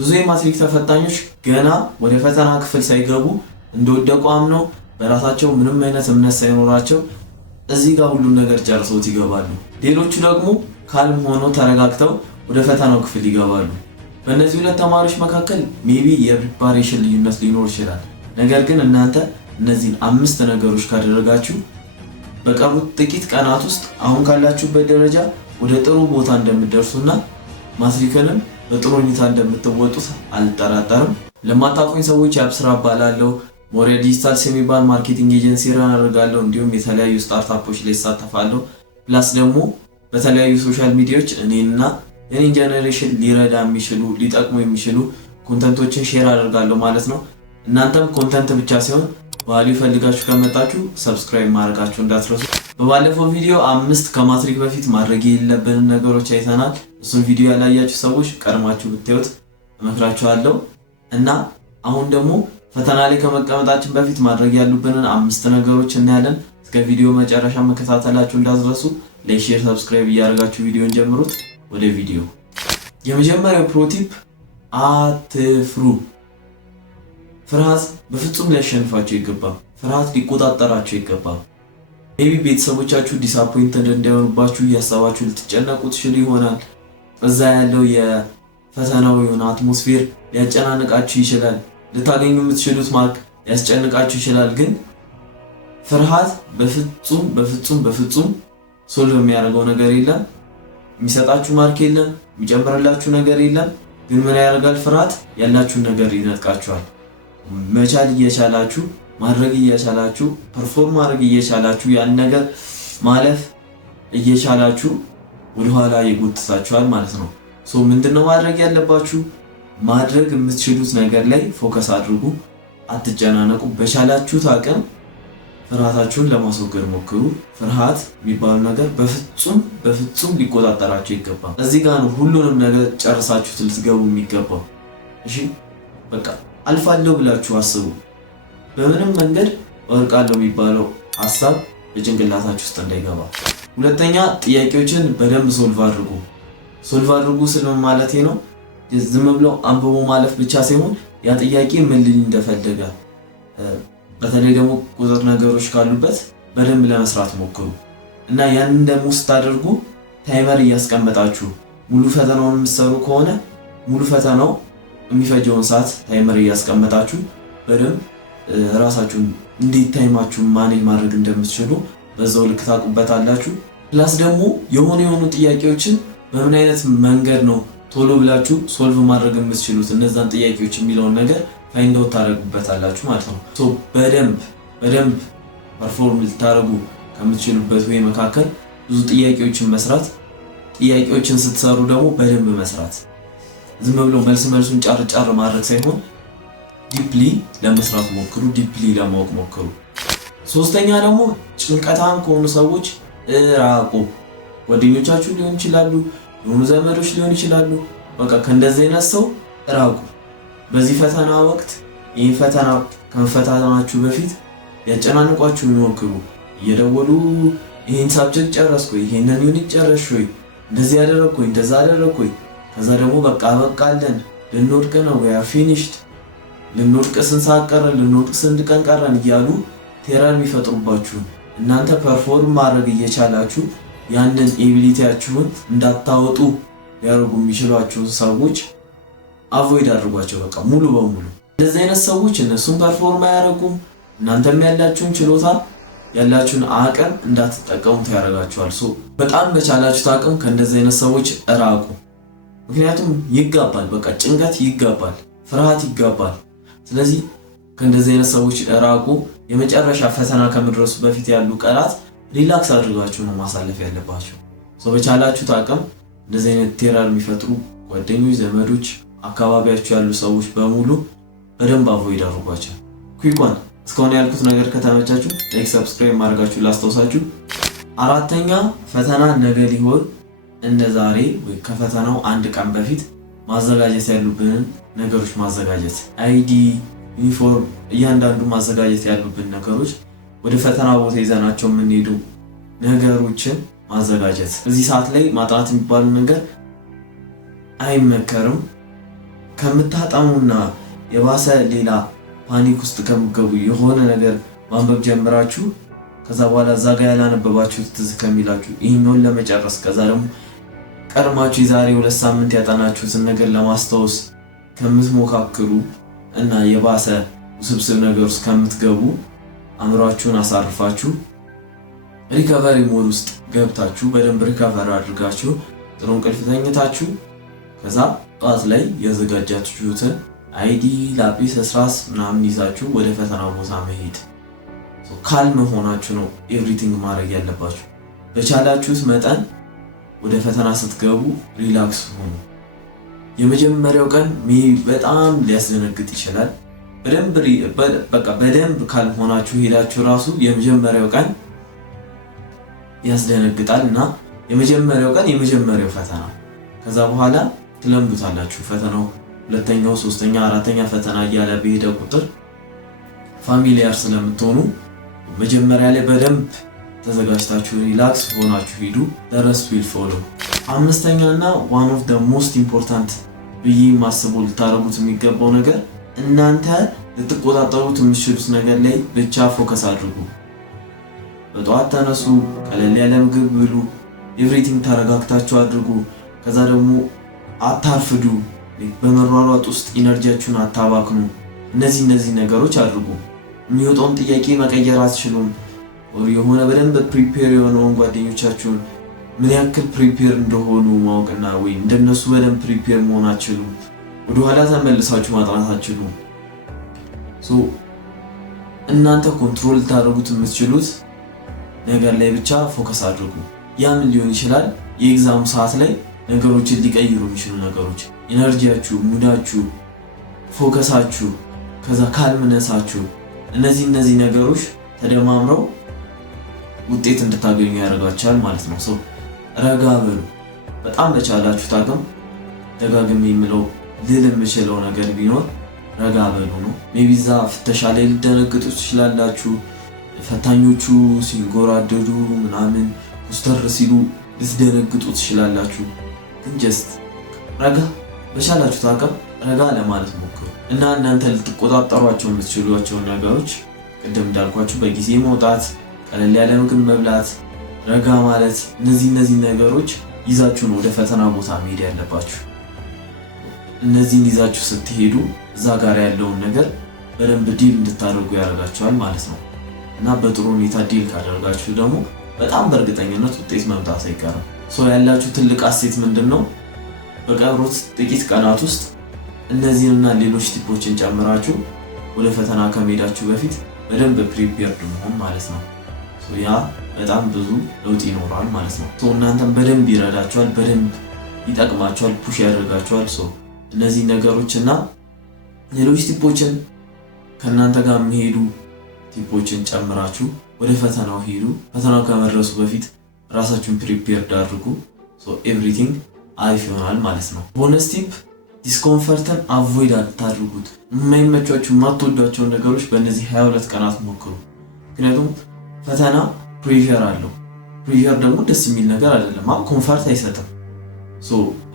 ብዙ የማትሪክ ተፈታኞች ገና ወደ ፈተና ክፍል ሳይገቡ እንደወደቁ አምነው በራሳቸው ምንም አይነት እምነት ሳይኖራቸው እዚህ ጋር ሁሉን ነገር ጨርሰውት ይገባሉ። ሌሎቹ ደግሞ ካልም ሆነው ተረጋግተው ወደ ፈተናው ክፍል ይገባሉ። በእነዚህ ሁለት ተማሪዎች መካከል ሜቢ የፕሪፓሬሽን ልዩነት ሊኖር ይችላል። ነገር ግን እናንተ እነዚህን 5 ነገሮች ካደረጋችሁ በቀሩት ጥቂት ቀናት ውስጥ አሁን ካላችሁበት ደረጃ ወደ ጥሩ ቦታ እንደምትደርሱና ማትሪክንም በጥሩ ሁኔታ እንደምትወጡት አልጠራጠርም። ለማታውቁኝ ሰዎች አብስራ እባላለሁ። ሞሪያ ዲጂታልስ የሚባል ማርኬቲንግ ኤጀንሲ ራን አደርጋለሁ። እንዲሁም የተለያዩ ስታርታፖች ላይ እሳተፋለሁ። ፕላስ ደግሞ በተለያዩ ሶሻል ሚዲያዎች እኔና የኔን ጀነሬሽን ሊረዳ የሚችሉ ሊጠቅሙ የሚችሉ ኮንተንቶችን ሼር አደርጋለሁ ማለት ነው። እናንተም ኮንተንት ብቻ ሳይሆን ቫልዩ ፈልጋችሁ ከመጣችሁ ሰብስክራይብ ማድረጋችሁ እንዳትረሱ። በባለፈው ቪዲዮ 5 ከማትሪክ በፊት ማድረግ የሌለብንን ነገሮች አይተናል። እሱን ቪዲዮ ያላያችሁ ሰዎች ቀድማችሁ ብታዩት እመክራችኋለሁ። እና አሁን ደግሞ ፈተና ላይ ከመቀመጣችን በፊት ማድረግ ያሉብንን 5 ነገሮች እናያለን። እስከ ቪዲዮ መጨረሻ መከታተላችሁ እንዳትረሱ። ላይክ፣ ሼር፣ ሰብስክራይብ እያደረጋችሁ ቪዲዮን ጀምሩት። ወደ ቪዲዮ። የመጀመሪያው ፕሮቲፕ አትፍሩ። ፍርሃት በፍጹም ሊያሸንፋችሁ ይገባል። ፍርሃት ሊቆጣጠራችሁ ይገባል። ሜቢ ቤተሰቦቻችሁ ዲስአፖይንትድ እንዳይሆኑባችሁ እያሰባችሁ ልትጨነቁ ትችሉ ይሆናል። እዛ ያለው የፈተናው የሆነ አትሞስፌር ሊያጨናንቃችሁ ይችላል። ልታገኙ የምትችሉት ማርክ ሊያስጨንቃችሁ ይችላል። ግን ፍርሃት በፍጹም በፍጹም በፍጹም ሶልቭ የሚያደርገው ነገር የለም። የሚሰጣችሁ ማርክ የለም። የሚጨምርላችሁ ነገር የለም። ግን ምን ያደርጋል? ፍርሃት ያላችሁን ነገር ይነጥቃችኋል። መቻል እየቻላችሁ ማድረግ እየቻላችሁ ፐርፎርም ማድረግ እየቻላችሁ ያን ነገር ማለፍ እየቻላችሁ ወደኋላ ይጎትታችኋል ማለት ነው። ምንድነው ማድረግ ያለባችሁ? ማድረግ የምትችሉት ነገር ላይ ፎከስ አድርጉ። አትጨናነቁ። በቻላችሁት አቅም ፍርሃታችሁን ለማስወገድ ሞክሩ። ፍርሃት የሚባለው ነገር በፍጹም በፍጹም ሊቆጣጠራችሁ ይገባል። እዚህ ጋር ነው ሁሉንም ነገር ጨርሳችሁት ልትገቡ የሚገባው። እሺ በቃ አልፋለሁ ብላችሁ አስቡ። በምንም መንገድ ወርቃለሁ የሚባለው ሐሳብ በጭንቅላታችሁ ውስጥ እንዳይገባ። ሁለተኛ ጥያቄዎችን በደንብ ሶልቭ አድርጉ። ሶልቭ አድርጉ ስል ምን ማለቴ ነው? ዝም ብሎ አንብቦ ማለፍ ብቻ ሳይሆን ያ ጥያቄ ምን ሊል እንደፈለገ በተለይ ደግሞ ቁጥር ነገሮች ካሉበት በደንብ ለመስራት ሞክሩ እና ያንን ደግሞ ስታደርጉ ታይመር እያስቀመጣችሁ ሙሉ ፈተናውን የምትሰሩ ከሆነ ሙሉ ፈተናው የሚፈጀውን ሰዓት ታይመር እያስቀመጣችሁ በደንብ ራሳችሁን እንዴት ታይማችሁን ማኔጅ ማድረግ እንደምትችሉ በዛው ልክ ታውቁበታላችሁ። ፕላስ ደግሞ የሆኑ ጥያቄዎችን በምን አይነት መንገድ ነው ቶሎ ብላችሁ ሶልቭ ማድረግ የምትችሉት እነዛን ጥያቄዎች የሚለውን ነገር ፋይንድ አውት ታደርጉበታላችሁ ማለት ነው። በደንብ ፐርፎርም ልታደርጉ ከምትችሉበት ወይ መካከል ብዙ ጥያቄዎችን መስራት፣ ጥያቄዎችን ስትሰሩ ደግሞ በደንብ መስራት። ዝም ብሎ መልሱን ጫር ማድረግ ሳይሆን ዲፕሊ ለመስራት ሞክሩ፣ ዲፕሊ ለማወቅ ሞክሩ። ሶስተኛ ደግሞ ጭንቀታም ከሆኑ ሰዎች ራቁ። ጓደኞቻችሁ ሊሆን ይችላሉ፣ የሆኑ ዘመዶች ሊሆን ይችላሉ። በቃ ከእንደዚህ አይነት ሰው ራቁ። በዚህ ፈተና ወቅት ይህን ፈተና ከመፈታተናችሁ በፊት ያጨናንቋችሁ የሚሞክሩ እየደወሉ ይህን ሳብጀክት ጨረስኩኝ፣ ይህንን ዩኒት ጨረስኩኝ፣ እንደዚህ ያደረግኩኝ፣ እንደዛ አደረግኩኝ፣ ከዛ ደግሞ በቃለን ልንወድቅ ነው ወይ ፊኒሽድ ልንወድቅ ስንት ሰዓት ቀረን፣ ልንወድቅ ስንት ቀን ቀረን እያሉ ቴረር የሚፈጥሩባችሁ እናንተ ፐርፎርም ማድረግ እየቻላችሁ ያንን ኤቢሊቲያችሁን እንዳታወጡ ሊያደርጉ የሚችሏችሁን ሰዎች አቮይድ አድርጓቸው። በቃ ሙሉ በሙሉ እንደዚህ አይነት ሰዎች እነሱን ፐርፎርም አያደርጉም። እናንተም ያላችሁን ችሎታ ያላችሁን አቅም እንዳትጠቀሙት ያደርጋችኋል። በጣም በቻላችሁት አቅም ከእንደዚህ አይነት ሰዎች እራቁ። ምክንያቱም ይጋባል፣ በቃ ጭንቀት ይጋባል፣ ፍርሃት ይጋባል። ስለዚህ ከእንደዚህ አይነት ሰዎች እራቁ። የመጨረሻ ፈተና ከመድረሱ በፊት ያሉ ቀናት ሪላክስ አድርጋችሁ ነው ማሳለፍ ያለባችሁ። በቻላችሁት አቅም እንደዚህ አይነት ቴረር የሚፈጥሩ ጓደኞች፣ ዘመዶች፣ አካባቢያችሁ ያሉ ሰዎች በሙሉ በደንብ አቮይድ አድርጓቸው። ኩይኳን እስካሁን ያልኩት ነገር ከተመቻችሁ ላይክ፣ ሰብስክራይብ ማድረጋችሁ ላስታውሳችሁ። አራተኛ ፈተና ነገ ሊሆን እንደ ዛሬ ወይ ከፈተናው አንድ ቀን በፊት ማዘጋጀት ያሉብንን ነገሮች ማዘጋጀት፣ አይዲ፣ ዩኒፎርም፣ እያንዳንዱ ማዘጋጀት ያሉብን ነገሮች ወደ ፈተና ቦታ ይዘናቸው የምንሄዱ ነገሮችን ማዘጋጀት። እዚህ ሰዓት ላይ ማጥናት የሚባሉ ነገር አይመከርም። ከምታጣሙና የባሰ ሌላ ፓኒክ ውስጥ ከምትገቡ የሆነ ነገር ማንበብ ጀምራችሁ ከዛ በኋላ እዛ ጋር ያላነበባችሁት ትዝ ከሚላችሁ ይህኛውን ለመጨረስ ከዛ ደግሞ ቀድማችሁ የዛሬ 2 ሳምንት ያጠናችሁትን ነገር ለማስታወስ ከምትሞካክሩ እና የባሰ ውስብስብ ነገር ውስጥ ከምትገቡ አእምሯችሁን አሳርፋችሁ ሪከቨሪ ሞድ ውስጥ ገብታችሁ በደንብ ሪከቨር አድርጋችሁ ጥሩ እንቅልፍ ተኝታችሁ ከዛ ጠዋት ላይ ያዘጋጃችሁትን አይዲ ላጲስ እስራስ ምናምን ይዛችሁ ወደ ፈተናው ቦታ መሄድ። ካልም ሆናችሁ ነው ኤቭሪቲንግ ማድረግ ያለባችሁ። በቻላችሁት መጠን ወደ ፈተና ስትገቡ ሪላክስ ሆኑ። የመጀመሪያው ቀን በጣም ሊያስደነግጥ ይችላል። በደንብ ካልሆናችሁ ሄዳችሁ ራሱ የመጀመሪያው ቀን ያስደነግጣል እና የመጀመሪያው ቀን የመጀመሪያው ፈተና ከዛ በኋላ ትለምዱታላችሁ። ፈተናው ሁለተኛው፣ ሶስተኛ፣ አራተኛ ፈተና እያለ በሄደ ቁጥር ፋሚሊያር ስለምትሆኑ መጀመሪያ ላይ በደንብ ተዘጋጅታችሁ ሪላክስ ሆናችሁ ሂዱ። the rest will follow። አምስተኛና one of the most important ብዬ ማስበው ልታረጉት የሚገባው ነገር እናንተ ልትቆጣጠሩት የምትችሉት ነገር ላይ ብቻ ፎከስ አድርጉ። በጠዋት ተነሱ፣ ቀለል ያለ ምግብ ብሉ፣ ኤቭሪቲንግ ተረጋግታችሁ አድርጉ። ከዛ ደግሞ አታርፍዱ፣ በመሯሯጥ ውስጥ ኢነርጂያችሁን አታባክኑ። እነዚህ ነገሮች አድርጉ። የሚወጣውን ጥያቄ መቀየር አትችሉም። የሆነ በደንብ ፕሪፔር የሆነውን ጓደኞቻችሁን ምን ያክል ፕሪፔር እንደሆኑ ማወቅና ወይ እንደነሱ በደንብ ፕሪፔር መሆን አትችሉም። ወደኋላ ተመልሳችሁ ማጥናት አትችሉም። እናንተ ኮንትሮል ልታደርጉት የምትችሉት ነገር ላይ ብቻ ፎከስ አድርጉ። ያ ምን ሊሆን ይችላል? የኤግዛም ሰዓት ላይ ነገሮችን ሊቀይሩ የሚችሉ ነገሮች፣ ኢነርጂያችሁ፣ ሙዳችሁ፣ ፎከሳችሁ፣ ከዛ ካልምነሳችሁ፣ እነዚህ ነገሮች ተደማምረው ውጤት እንድታገኙ ያደርጋችኋል ማለት ነው። ረጋ በሉ። በጣም በቻላችሁት አቅም ደጋግሜ የምለው ልል የምችለው ነገር ቢኖር ረጋ በሉ ነው። ሜቢ እዛ ፍተሻ ላይ ልደነግጡ ትችላላችሁ። ፈታኞቹ ሲንጎራደዱ ምናምን ኩስተር ሲሉ ልትደነግጡ ትችላላችሁ። ግን ጀስት ረጋ በቻላችሁት አቅም ረጋ ለማለት ሞክሩ እና እናንተ ልትቆጣጠሯቸው የምትችሏቸው ነገሮች ቅድም እንዳልኳችሁ በጊዜ መውጣት፣ ቀለል ያለ ምግብ መብላት፣ ረጋ ማለት፣ እነዚህ ነገሮች ይዛችሁ ነው ወደ ፈተና ቦታ መሄድ ያለባችሁ። እነዚህን ይዛችሁ ስትሄዱ እዛ ጋር ያለውን ነገር በደንብ ዲል እንድታደርጉ ያደርጋችኋል ማለት ነው እና በጥሩ ሁኔታ ዲል ካደረጋችሁ ደግሞ በጣም በእርግጠኝነት ውጤት መምጣት አይቀርም። ያላችሁ ትልቅ አሴት ምንድነው? በቀሩት ጥቂት ቀናት ውስጥ እነዚህንና ሌሎች ቲፖችን ጨምራችሁ ወደ ፈተና ከመሄዳችሁ በፊት በደንብ ፕሪፔርድ መሆን ማለት ነው። ያ በጣም ብዙ ለውጥ ይኖራል ማለት ነው። እናንተም በደንብ ይረዳችኋል፣ በደንብ ይጠቅማችኋል፣ ፑሽ ያደርጋችኋል። እነዚህ ነገሮችና ሌሎች ቲፖችን ከእናንተ ጋር የሚሄዱ ቲፖችን ጨምራችሁ ወደ ፈተናው ሄዱ። ፈተናው ከመድረሱ በፊት ራሳችሁን ፕሪፔርድ አድርጉ። ኤቭሪቲንግ አሪፍ ይሆናል ማለት ነው። ቦነስ ቲፕ፣ ዲስኮምፈርትን አቮይድ አታድርጉት። የማይመቿችሁ የማትወዷቸውን ነገሮች በእነዚህ 22 ቀናት ሞክሩ። ምክንያቱም ፈተና ፕሬሸር አለው። ፕሬሸር ደግሞ ደስ የሚል ነገር አይደለም፣ ኮንፈርት አይሰጥም።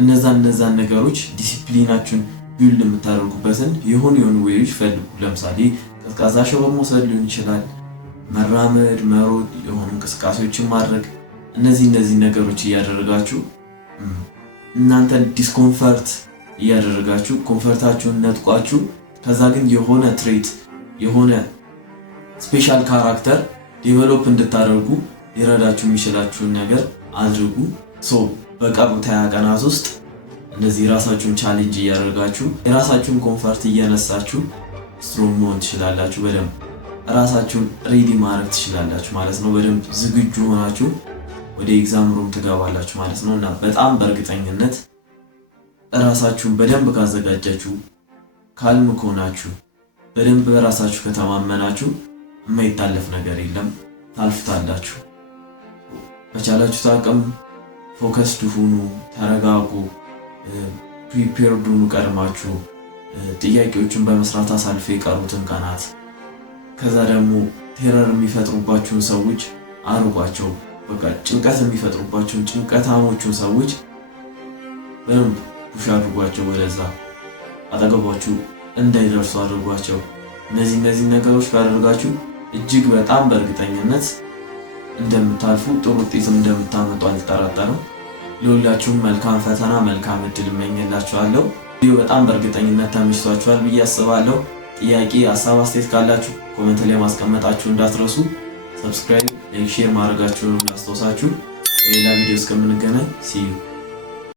እነዛን ነገሮች ዲሲፕሊናችሁን ቢውልድ የምታደርጉበትን የሆኑ ዌዮች ፈልጉ። ለምሳሌ ቀዝቃዛ ሻወር መውሰድ ሊሆን ይችላል፣ መራመድ፣ መሮጥ፣ የሆኑ እንቅስቃሴዎችን ማድረግ። እነዚህ ነገሮች እያደረጋችሁ እናንተን ዲስኮምፈርት እያደረጋችሁ ኮንፈርታችሁን ነጥቋችሁ ከዛ ግን የሆነ ትሬት የሆነ ስፔሻል ካራክተር ዴቨሎፕ እንድታደርጉ ሊረዳችሁ የሚችላችሁን ነገር አድርጉ። በቀሩት 20 ቀናት ውስጥ እንደዚህ ራሳችሁን ቻሌንጅ እያደረጋችሁ የራሳችሁን ኮንፈርት እየነሳችሁ ስትሮንግ መሆን ትችላላችሁ። በደንብ ራሳችሁን ሬዲ ማድረግ ትችላላችሁ ማለት ነው። በደንብ ዝግጁ ሆናችሁ ወደ ኤግዛም ሩም ትገባላችሁ ማለት ነው እና በጣም በእርግጠኝነት ራሳችሁን በደንብ ካዘጋጃችሁ፣ ካልም ከሆናችሁ፣ በደንብ በራሳችሁ ከተማመናችሁ የማይታለፍ ነገር የለም፣ ታልፍታላችሁ። በቻላችሁት አቅም ፎከስድ ሁኑ፣ ተረጋጉ፣ ፕሪፔርድ ሁኑ። ቀድማችሁ ጥያቄዎችን በመስራት አሳልፈ የቀሩትን ቀናት። ከዛ ደግሞ ቴረር የሚፈጥሩባችሁን ሰዎች አርቋቸው። በቃ ጭንቀት የሚፈጥሩባችሁን ጭንቀታሞቹን ሰዎች በደንብ ፑሽ አድርጓቸው ወደዛ። አጠገባችሁ እንዳይደርሱ አድርጓቸው። እነዚህ ነገሮች ካደረጋችሁ እጅግ በጣም በእርግጠኝነት እንደምታልፉ ጥሩ ውጤትም እንደምታመጡ አልጠራጠርም። ለሁላችሁም መልካም ፈተና መልካም እድል እመኝላችኋለሁ። ቪዲዮ በጣም በእርግጠኝነት ተመችቷችኋል ብዬ አስባለሁ። ጥያቄ፣ ሀሳብ፣ አስተያየት ካላችሁ ኮሜንት ላይ ማስቀመጣችሁ እንዳትረሱ። ሰብስክራይብ፣ ላይክ፣ ሼር ማድረጋችሁን እንዳትረሱ። በሌላ ቪዲዮ እስከምንገናኝ ሲዩ